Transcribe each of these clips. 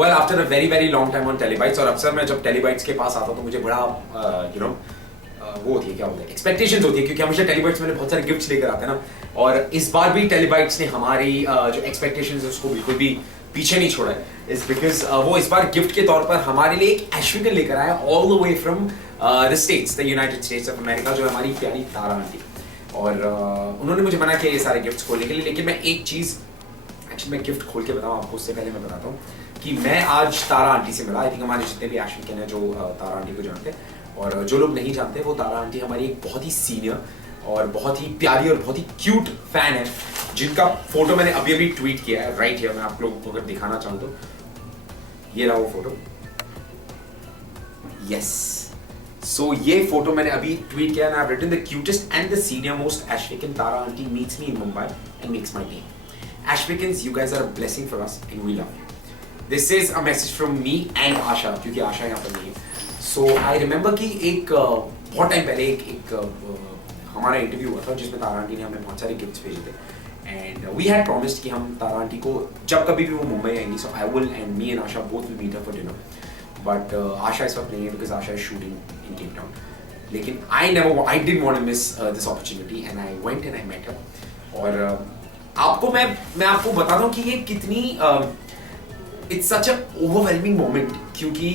Well after a very very long time on Telebytes, और अक्सर मैं जब टेलीबाइट्स के पास आता हूँ तो मुझे बड़ा वो होती है, क्या बोलते हैं, एक्सपेक्टेशंस होती है, क्योंकि हमेशा टेलीबाइट्स में बहुत सारे गिफ्ट्स लेकर आते हैं ना, और इस बार भी टेलीबाइट्स ने हमारी जो एक्सपेक्टेशंस है उसको बिल्कुल भी पीछे नहीं छोड़ा है। इज बिकॉज वो इस बार गिफ्ट के तौर पर हमारे लिए एक एश्विकन लेकर आया all the way from the states, the United states of America, जो हमारी प्यारी तारा आंटी। और उन्होंने मुझे मना किया ये सारे गिफ्ट्स खोलने के लिए, लेकिन मैं एक चीज़ एक्चुअली मैं गिफ्ट खोल के बताऊँ आपको, उससे पहले मैं बताता हूँ कि मैं आज तारा आंटी से मिला। आई थिंक हमारे जितने भी एश्विकन हैं जो तारा आंटी को जानते हैं, और जो लोग नहीं जानते, वो तारा आंटी हमारी एक बहुत ही सीनियर और बहुत ही प्यारी और बहुत ही क्यूट फैन है, जिनका फोटो मैंने अभी अभी ट्वीट किया है राइट हियर। मैं आप लोगों को अगर दिखाना चाहूँ तो ये रहा वो फोटो, यस। सो ये फोटो मैंने अभी ट्वीट किया, and I've written the cutest and the senior most Ashvikan Tara auntie meets me in Mumbai and makes my day. Ashvikans, you guys are a blessing for us and we love you. This is a message from me and Asha, क्योंकि आशा यहाँ पर नहीं है। So I remember कि एक बहुत time पहले एक हमारा इंटरव्यू हुआ था जिसमें तारा आंटी ने हमें बहुत सारे गिफ्ट्स भेजे थे, एंड वी हैड प्रॉमिस्ड कि हम तारा आंटी को जब कभी भी वो मुंबई आएंगी, so I will and me and Asha both will meet her for dinner. But Asha इस वक्त नहीं है because Asha is shooting in Cape Town, लेकिन I didn't want to miss this opportunity and I went and I met her. और आपको मैं आपको बताता हूँ कि ये कितनी it's such a overwhelming moment, क्योंकि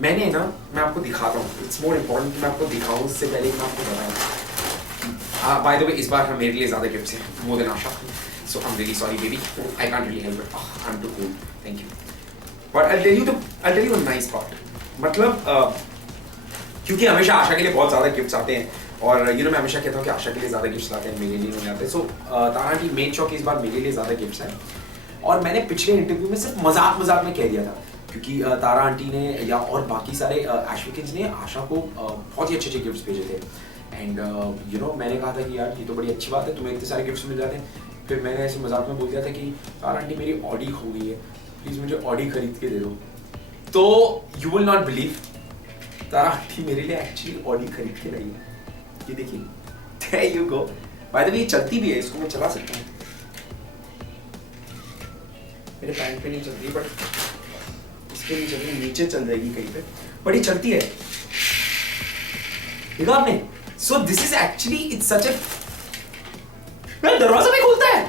मैंने ना, मैं आपको दिखाता हूँ, इट्स मोर इम्पोर्टेंट कि मैं आपको दिखाऊँ उससे पहले मैं आपको बताऊँ। बाय द वे इस बार मेरे लिए ज़्यादा गिफ्ट्स हैं more than Asha, so I am really sorry baby, I can't really help it, I am too cool, thank you. But I tell you the nice part, मतलब क्योंकि हमेशा आशा के लिए बहुत ज़्यादा गिफ्ट्स आते हैं, और मैं हमेशा कहता हूँ कि आशा के लिए ज़्यादा गिफ्ट्स आते हैं, मेरे लिए नहीं आते। सो तारा आंटी मेड श्योर कि इस बार मेरे लिए ज़्यादा गिफ्ट्स हैं, और मैंने पिछले इंटरव्यू में सिर्फ मजाक में कह दिया था, क्योंकि तारा आंटी ने या और बाकी सारे एश्विकन्स ने आशा को बहुत ही अच्छे गिफ्ट्स भेजे थे, एंड मैंने कहा था कि यार ये तो बड़ी अच्छी बात है, तुम्हें इतने सारे गिफ्ट्स मिल जाते हैं। फिर मैंने ऐसे मजाक में बोल दिया था कि तारा आंटी मेरी ऑडी खो गई है, प्लीज़ मुझे ऑडी खरीद के दे दो। तो you will not believe, Tara aunty मेरे लिए एक्चुअली ऑडी खरीद के लाई है, ये देखिए, there you go. By the way ये चलती भी है, इसको मैं चला सकता हूँ, मेरे पैंट पे नहीं चल रही, बट इस पे नहीं चल रही, नीचे चल जाएगी कहीं पे, बट ये चलती है, देखा आपने। So this is actually it's such a, दरवाजा भी खुलता है,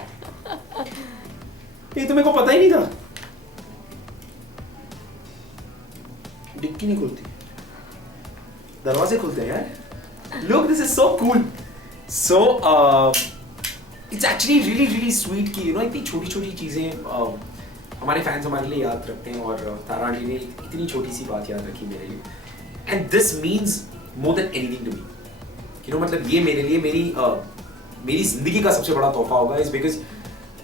ये तो मेरे को पता ही नहीं था, डिक्की नहीं खुलती, दरवाजे खुलते हैं यार, look this is so cool. So it's actually really sweet कि इतनी छोटी छोटी चीजें हमारे फैंस हमारे लिए याद रखते हैं, और तारा आंटी ने इतनी छोटी सी बात याद रखी मेरे लिए, and this means more than anything to me. मतलब ये मेरे लिए मेरी जिंदगी का सबसे बड़ा तोहफा होगा, इज बिकॉज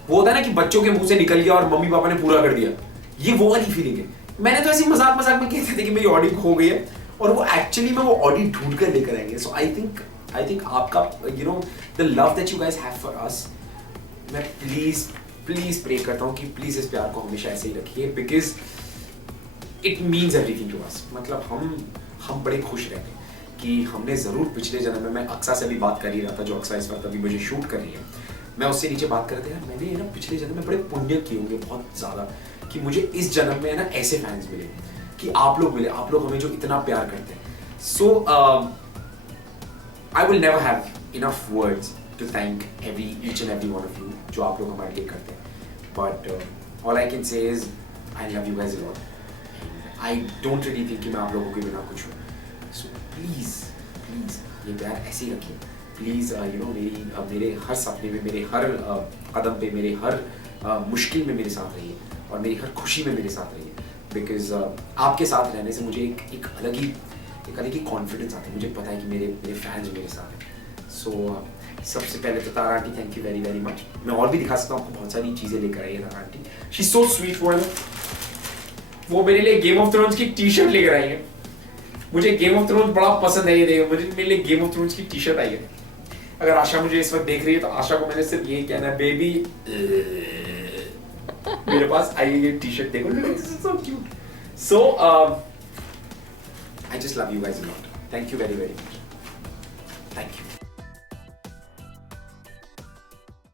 वो होता है ना कि बच्चों के मुंह से निकल गया और मम्मी पापा ने पूरा कर दिया, ये वो वाली फीलिंग है। मैंने तो ऐसी मजाक में कहते थे कि मेरी ऑडी खो गई है, और वो एक्चुअली में वो ऑडी ढूंढ कर लेकर आएंगे। सो आई थिंक आपका the love that you guys have for us, मैं प्लीज प्रे करता हूँ कि प्लीज इस प्यार को हमेशा ऐसे ही रखिए, because it means everything to us. मतलब हम बड़े खुश रहते हैं कि हमने जरूर पिछले जन्म में, मैं अक्सा से भी बात कर ही रहा था, जो अक्सा इस वक्त अभी मुझे शूट कर रही है, मैं उससे नीचे बात कर रहे थे, यार मैंने ना पिछले जन्म में बड़े पुण्य किए होंगे बहुत ज्यादा, कि मुझे इस जन्म में ना ऐसे फैंस मिले, कि आप लोग मिले, आप लोग हमें जो इतना प्यार करते हैं। So I will never have enough words to thank each and every one of you जो आप लोग हमारे लिए करते हैं, but all I can say is I love you guys a lot, I don't really think कि मैं आप लोगों के बिना कुछ हूँ। सो प्लीज ये प्यार ऐसे ही रखिए, प्लीज मेरे हर सपने में, मेरे हर कदम पे, मेरे हर मुश्किल में मेरे साथ रहिए, और मेरी हर खुशी में मेरे साथ रहिए, बिकॉज आपके साथ रहने से मुझे एक अलग ही कॉन्फिडेंस आता है, मुझे पता है कि मेरे फैंस मेरे साथ हैं। सो सबसे पहले तो Tara aunty thank you very very much. मैं और भी दिखा सकता हूँ आपको, बहुत सारी चीज़ें लेकर आई है Tara aunty, she is so sweet. वो मेरे लिए गेम ऑफ थ्रोन्स की टी शर्ट लेकर आई है, मुझे गेम ऑफ थ्रोन्स बड़ा पसंद है, ये देखो मुझे मेरे लिए गेम ऑफ थ्रोन्स की टी शर्ट आई है। अगर आशा मुझे इस वक्त देख रही है तो आशा को मैंने सिर्फ यही कहना है, बेबी मेरे पास आई है ये टी शर्ट, देखो this is so cute. So I just love you guys a lot, thank you very very much, thank you.